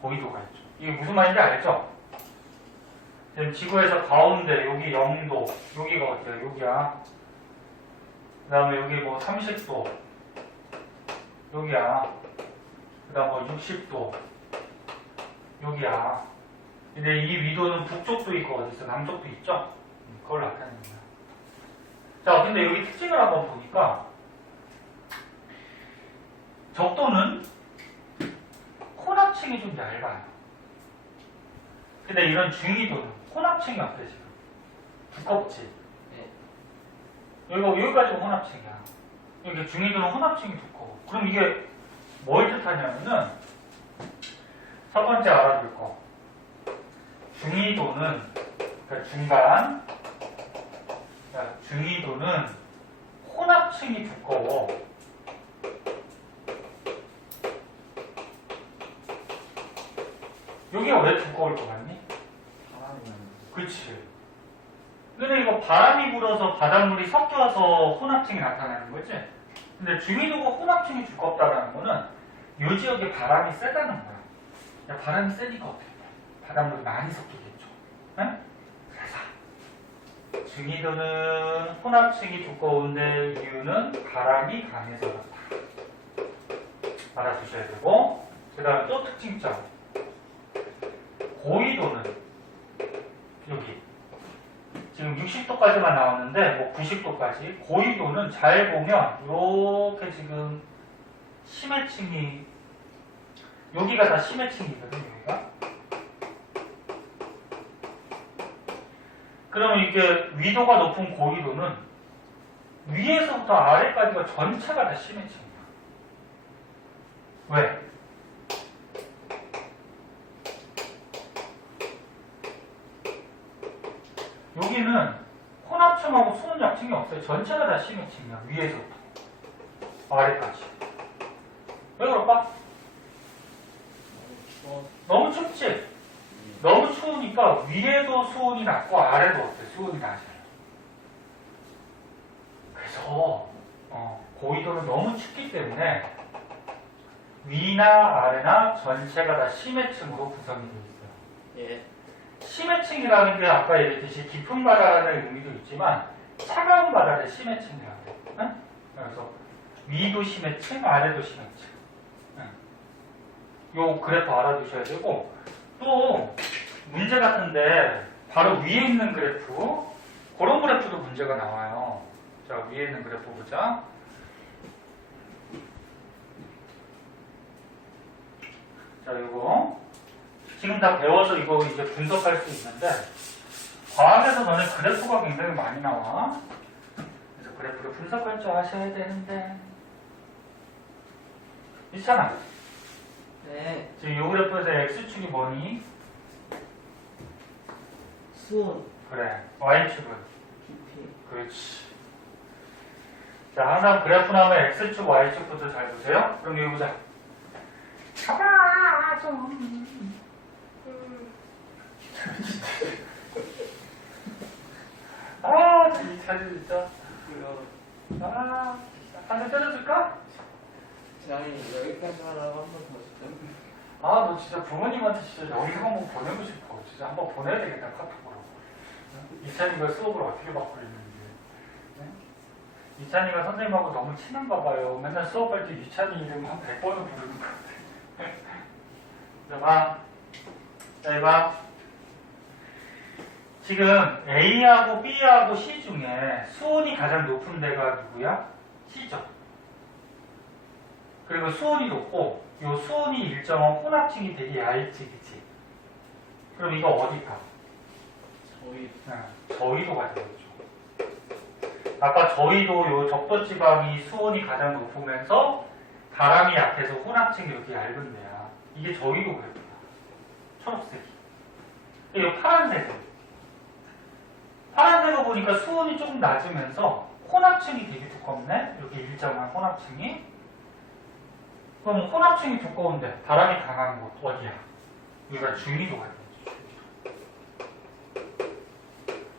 고위도가 있죠. 이게 무슨 말인지 알죠? 지금 지구에서 가운데 여기 0도, 여기가 어때요? 여기야. 그 다음에 여기 뭐 30도, 여기야. 그 다음 뭐 60도, 여기야. 근데 이 위도는 북쪽도 있고 어디 있어? 남쪽도 있죠? 그걸 나타내는 거야. 자, 근데 여기 특징을 한번 보니까 적도는 혼합층이 좀 얇아요. 근데 이런 중위도는 혼합층이 어때 지금? 두껍지? 네. 여기까지가 혼합층이야. 여기 중위도는 혼합층이 두꺼워. 그럼 이게 뭘 뜻하냐면은 첫 번째 알아둘 거. 중위도는, 그러니까 중간, 그러니까 중위도는 혼합층이 두꺼워. 여기가 왜 두꺼울 것 같니? 바람이 나는. 그치. 근데 이거 바람이 불어서 바닷물이 섞여서 혼합층이 나타나는 거지? 근데 중위도가 혼합층이 두껍다는 거는 이 지역에 바람이 세다는 거야. 야, 바람이 세니까 어떻게 돼? 바닷물이 많이 섞이겠죠. 응? 그래서 중위도는 혼합층이 두꺼운데 이유는 바람이 강해서 그렇다. 알아두셔야 되고, 그 다음에 또 특징점. 고위도는 여기 지금 60도까지만 나왔는데 뭐 90도까지 고위도는 잘 보면 이렇게 지금 심해층이 여기가 다 심해층이거든. 여기가. 그러면 이게 위도가 높은 고위도는 위에서부터 아래까지가 전체가 다 심해층이야. 왜? 여기는 혼합층하고 수온약층이 없어요. 전체가 다 심해층이야. 위에서부터 아래까지. 왜 그럴까? 너무 춥지? 너무 추우니까 위에도 수온이 낮고 아래도 어때? 수온이 낮아요. 그래서 고위도는 너무 춥기 때문에 위나 아래나 전체가 다 심해층으로 구성이 되어 있어요. 예. 심해층이라는 게 아까 얘기했듯이 깊은 바다라는 의미도 있지만 차가운 바다를 심해층이라고 해요. 응? 그래서 위도 심해층, 아래도 심해층. 응. 요 그래프 알아두셔야 되고 또 문제 같은데 바로 위에 있는 그래프 그런 그래프도 문제가 나와요. 자, 위에 있는 그래프 보자. 자, 이거 지금 다 배워서 이거 이제 분석할 수 있는데 과학에서 너네 그래프가 굉장히 많이 나와. 그래서 그래프를 분석할 줄 아셔야 되는데 있잖아. 네. 지금 이 그래프에서 x축이 뭐니? 수온 그래. y축은? 깊이. 그렇지. 자, 항상 그래프 나오면 x축, y축부터 잘 보세요. 그럼 여기 보자. 아, 이 사진 진짜. 아, 한번 때려줄까? 장이 여기까지 하라고 한 번 더 주죠. 아, 너 진짜 부모님한테 진짜 여기 한번 보내고 싶어. 진짜 한번 보내야 되겠다, 카톡으로. 이찬이가 수업을 어떻게 받고 있는지. 네? 이찬이가 선생님하고 너무 친한가 봐요. 맨날 수업할 때 이찬이 이름 한 100번은 부르는 것 같아. 자, 봐. 자, 이봐. 지금 A하고 B하고 C 중에 수온이 가장 높은 데가 누구야? C죠. 그리고 수온이 높고 요 수온이 일정한 혼합층이 되게 얇지, 그치? 그럼 이거 어디가? 저희 네, 저위도가 되겠죠. 아까 저위도 요 적도지방이 수온이 가장 높으면서 바람이 약해서 혼합층이 이렇게 얇은 데야. 이게 저위도 그래프야. 초록색이. 이 파란색은? 파란색을 보니까 수온이 조금 낮으면서 혼합층이 되게 두껍네? 이렇게 일정한 혼합층이. 그럼 혼합층이 두꺼운데 바람이 강한 곳 어디야? 여기가 중위도가 되죠.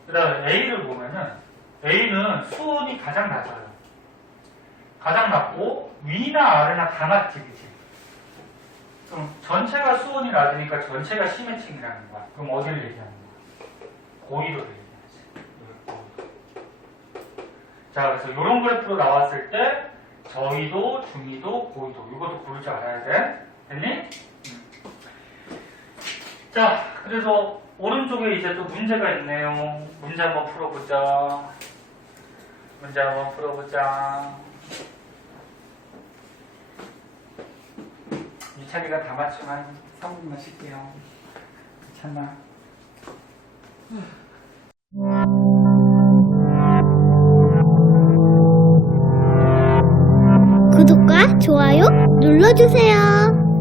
그 다음에 A를 보면은 A는 수온이 가장 낮아요. 가장 낮고 위나 아래나 다 낮지, 그치? 그럼 전체가 수온이 낮으니까 전체가 심해층이라는 거야. 그럼 어디를 얘기하는 거야? 고위도를 얘기하지. 자, 그래서 이런 그래프로 나왔을 때 저위도, 중위도, 고위도 이것도 고를 줄 알아야 돼. 됐니? 자, 그래서 오른쪽에 이제 또 문제가 있네요. 문제 한번 풀어보자. 문제 한번 풀어보자. 이찬이가 다 맞추면 3분만 쉴게요. 괜찮나? 구독과 좋아요 눌러주세요.